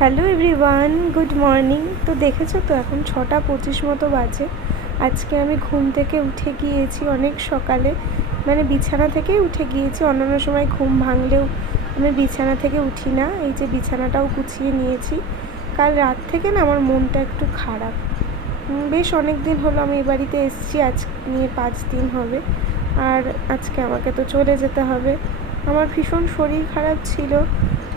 Hello everyone, good morning. তো দেখেছো তো এখন 6:25 মতো বাজে। আজকে আমি ঘুম থেকে উঠে গিয়েছি অনেক সকালে, মানে বিছানা থেকেই উঠে গিয়েছি। অন্যান্য সময় ঘুম ভাঙলেও আমি বিছানা থেকে উঠি না। এই যে বিছানাটাও গুছিয়ে নিয়েছি। কাল রাত থেকে না আমার মনটা একটু খারাপ। বেশ অনেক দিন হলো আমি এই বাড়িতে এসেছি, আজ নিয়ে 5 দিন হবে। আর আজকে আমাকে তো চলে যেতে হবে। আমার ভীষণ শরীর খারাপ ছিল,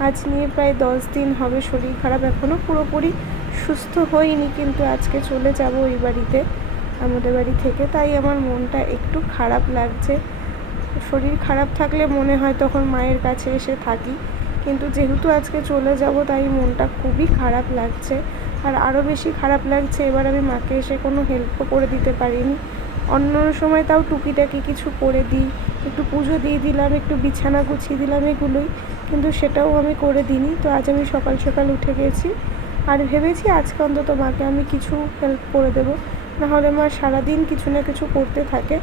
আজ নিয়ে প্রায় 10 দিন হবে শরীর খারাপ। এখনও পুরোপুরি সুস্থ হইনি, কিন্তু আজকে চলে যাব ওই বাড়িতে, আমাদের বাড়ি থেকে। তাই আমার মনটা একটু খারাপ লাগছে। শরীর খারাপ থাকলে মনে হয় তখন মায়ের কাছে এসে থাকি, কিন্তু যেহেতু আজকে চলে যাব তাই মনটা খুবই খারাপ লাগছে। আর আরও বেশি খারাপ লাগছে এবার আমি মাকে এসে কোনো হেল্পও করে দিতে পারিনি। অন্য সময় তাও টুকিটাকি কিছু করে দিই, একটু পুজো দিয়ে দিলাম, একটু বিছানা গুছিয়ে দিলাম, এগুলোই, কিন্তু সেটাও আমি করে দিইনি। তো আজ আমি সকাল সকাল উঠে গেছি আর ভেবেছি আজকে অন্তত মাকে আমি কিছু হেল্প করে দেবো। নাহলে মা সারাদিন কিছু না কিছু করতে থাকে,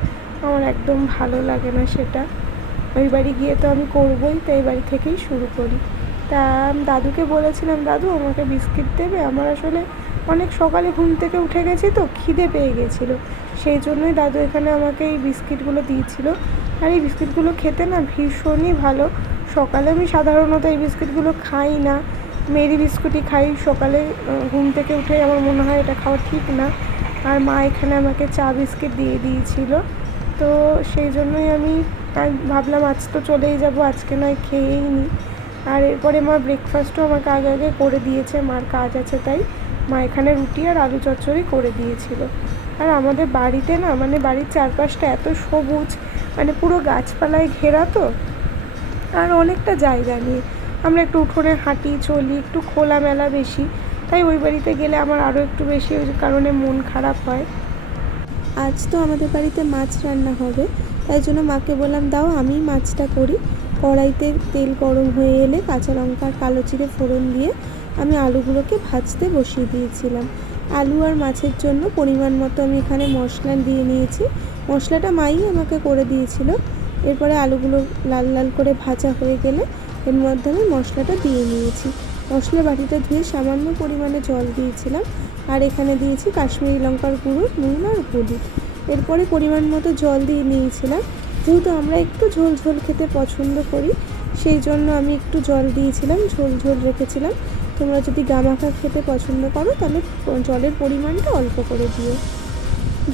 আমার একদম ভালো লাগে না সেটা। ওই বাড়ি গিয়ে তো আমি করবোই, তো এই বাড়ি থেকেই শুরু করি। তা দাদুকে বলেছিলাম, দাদু আমাকে বিস্কিট দেবে। আমার আসলে অনেক সকালে ঘুম থেকে উঠে গেছি তো খিদে পেয়ে গেছিলো, সেই জন্যই দাদু এখানে আমাকে এই বিস্কিটগুলো দিয়েছিল। আর এই বিস্কিটগুলো খেতে না ভীষণই ভালো। সকালে আমি সাধারণত এই বিস্কিটগুলো খাই না, মেরি বিস্কুটই খাই সকালে ঘুম থেকে উঠে। আমার মনে হয় এটা খাওয়া ঠিক না। আর মা এখানে আমাকে চা বিস্কিট দিয়ে দিয়েছিল, তো সেই জন্যই আমি ভাবলাম আজ তো চলেই যাব, আজকে নয় খেয়েই নিই। আর এরপরে মা ব্রেকফাস্টও আমাকে আগে আগে করে দিয়েছে, মার কাজ আছে তাই মা এখানে রুটি আর আলু চচ্চড়ি করে দিয়েছিল। আর আমাদের বাড়িতে না, মানে বাড়ির চারপাশটা এত সবুজ, মানে পুরো গাছপালায় ঘেরা তো, আর অনেকটা জায়গা নিয়ে আমরা একটু উঠোনে হাঁটি চলি, একটু খোলামেলা বেশি। তাই ওই বাড়িতে গেলে আমার আরও একটু বেশি ওই কারণে মন খারাপ হয়। আজ তো আমাদের বাড়িতে মাছ রান্না হবে, তাই জন্য মাকে বললাম দাও আমি মাছটা করি। কড়াইতে তেল গরম হয়ে এলে কাঁচা লঙ্কা আর কালো জিরে ফোড়ন দিয়ে আমি আলুগুলোকে ভাজতে বসিয়ে দিয়েছিলাম। আলু আর মাছের জন্য পরিমাণ মতো আমি এখানে মশলা দিয়ে নিয়েছি। মশলাটা মাই আমাকে করে দিয়েছিল। এরপরে আলুগুলো লাল লাল করে ভাজা হয়ে গেলে এর মধ্যে আমি মশলাটা দিয়ে নিয়েছি। মশলা বাটিটা ধুয়ে সামান্য পরিমাণে জল দিয়েছিলাম, আর এখানে দিয়েছি কাশ্মীরি লঙ্কার গুঁড়ো, নুন আর হলুদ। এরপরে পরিমাণ মতো জল দিয়ে নিয়েছিলাম। যেহেতু আমরা একটু ঝোল ঝোল খেতে পছন্দ করি, সেই জন্য আমি একটু জল দিয়েছিলাম, ঝোল ঝোল রেখেছিলাম। তোমরা যদি গামাখা খেতে পছন্দ করো তাহলে জলের পরিমাণটা অল্প করে দিও।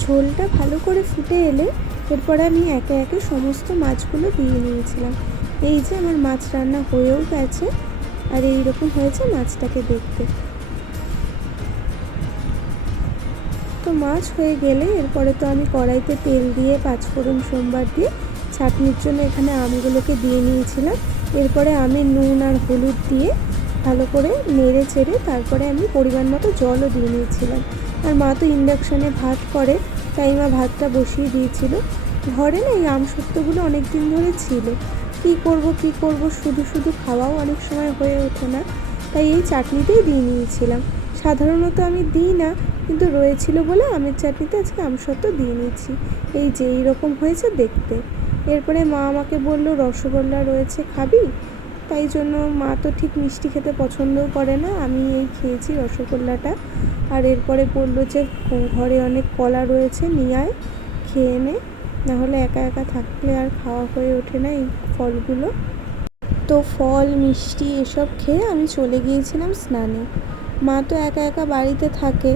ঝোলটা ভালো করে ফুটে এলে এরপরে আমি একে একে সমস্ত মাছগুলো দিয়ে নিয়েছিলাম। এই যে আমার মাছ রান্না হয়েও গেছে, আর এই রকম হয়েছে মাছটাকে দেখতে। তো মাছ হয়ে গেলে এরপরে তো আমি কড়াইতে তেল দিয়ে পাঁচফোড়ন সোমবার দিয়ে চাটনির জন্য এখানে আমগুলোকে দিয়ে নিয়েছিলাম। এরপরে আমি নুন আর হলুদ দিয়ে ভালো করে নেড়ে চেড়ে তারপরে আমি পরিমাণ মতো জলও দিয়ে নিয়েছিলাম। আর মা তো ইন্ডাকশানে ভাত করে, তাই মা ভাতটা বসিয়ে দিয়েছিল। ঘরে না এই আমসত্ত্বগুলো অনেক দিন ধরে ছিল, কী করব শুধু শুধু খাওয়াও অনেক সময় হয়ে ওঠে না, তাই এই চাটনিতেই দিয়ে নিয়েছিলাম। সাধারণত আমি দিই না, কিন্তু রয়েছিল বলে আমের চাটনিতে আজকে আমসত্ত্ব দিয়ে নিচ্ছি। এই যে এইরকম হয়েছে দেখতে। এরপরে মা আমাকে বলল রসগোল্লা রয়েছে খাবি, তাই জন্য মা তো ঠিক মিষ্টি খেতে পছন্দও করে না, আমি এই খেয়েছি রসগোল্লাটা। আর এরপরে বলল যে ঘরে অনেক কলা রয়েছে, নিয়ে আয় খেয়ে নে, নাহলে একা একা থাকলে আর খাওয়া হয়ে ওঠে না এই ফলগুলো। তো ফল মিষ্টি এসব খেয়ে আমি চলে গিয়েছিলাম স্নানে। মা তো একা একা বাড়িতে থাকে,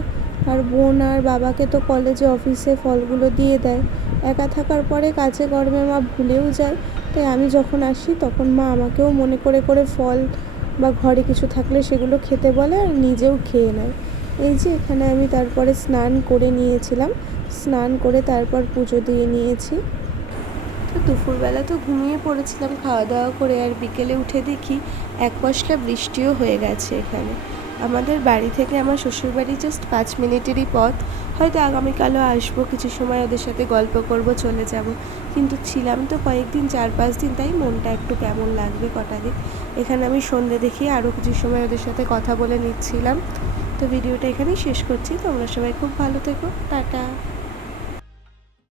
আর বোন আর বাবাকে তো কলেজে অফিসে ফলগুলো দিয়ে দেয়। একা থাকার পরে কাজে কর্মে মা ভুলেও যায়, তাই আমি যখন আসি তখন মা আমাকেও মনে করে করে ফল বা ঘরে কিছু থাকলে সেগুলো খেতে বলে, আর নিজেও খেয়ে নেয়। এই যে এখানে আমি তারপরে স্নান করে নিয়েছিলাম, স্নান করে তারপর পুজো দিয়ে নিয়েছি। তো দুপুরবেলা তো ঘুমিয়ে পড়েছিলাম খাওয়া দাওয়া করে, আর বিকেলে উঠে দেখি এক পশলা বৃষ্টিও হয়ে গেছে এখানে। আমাদের বাড়ি থেকে আমার শ্বশুরবাড়ি জাস্ট 5 মিনিটেরই পথ। হয়তো আগামীকালও আসবো, কিছু সময় ওদের সাথে গল্প করব, চলে যাব। কিন্তু ছিলাম তো কয়েকদিন, 4-5 দিন, তাই মনটা একটু কেমন লাগবে কটা দিন। এখানে আমি সন্ধ্যে দেখি আরও কিছু সময় ওদের সাথে কথা বলে নিচ্ছিলাম। তো ভিডিওটা এখানেই শেষ করছি। তোমরা সবাই খুব ভালো থেকো, টাটা।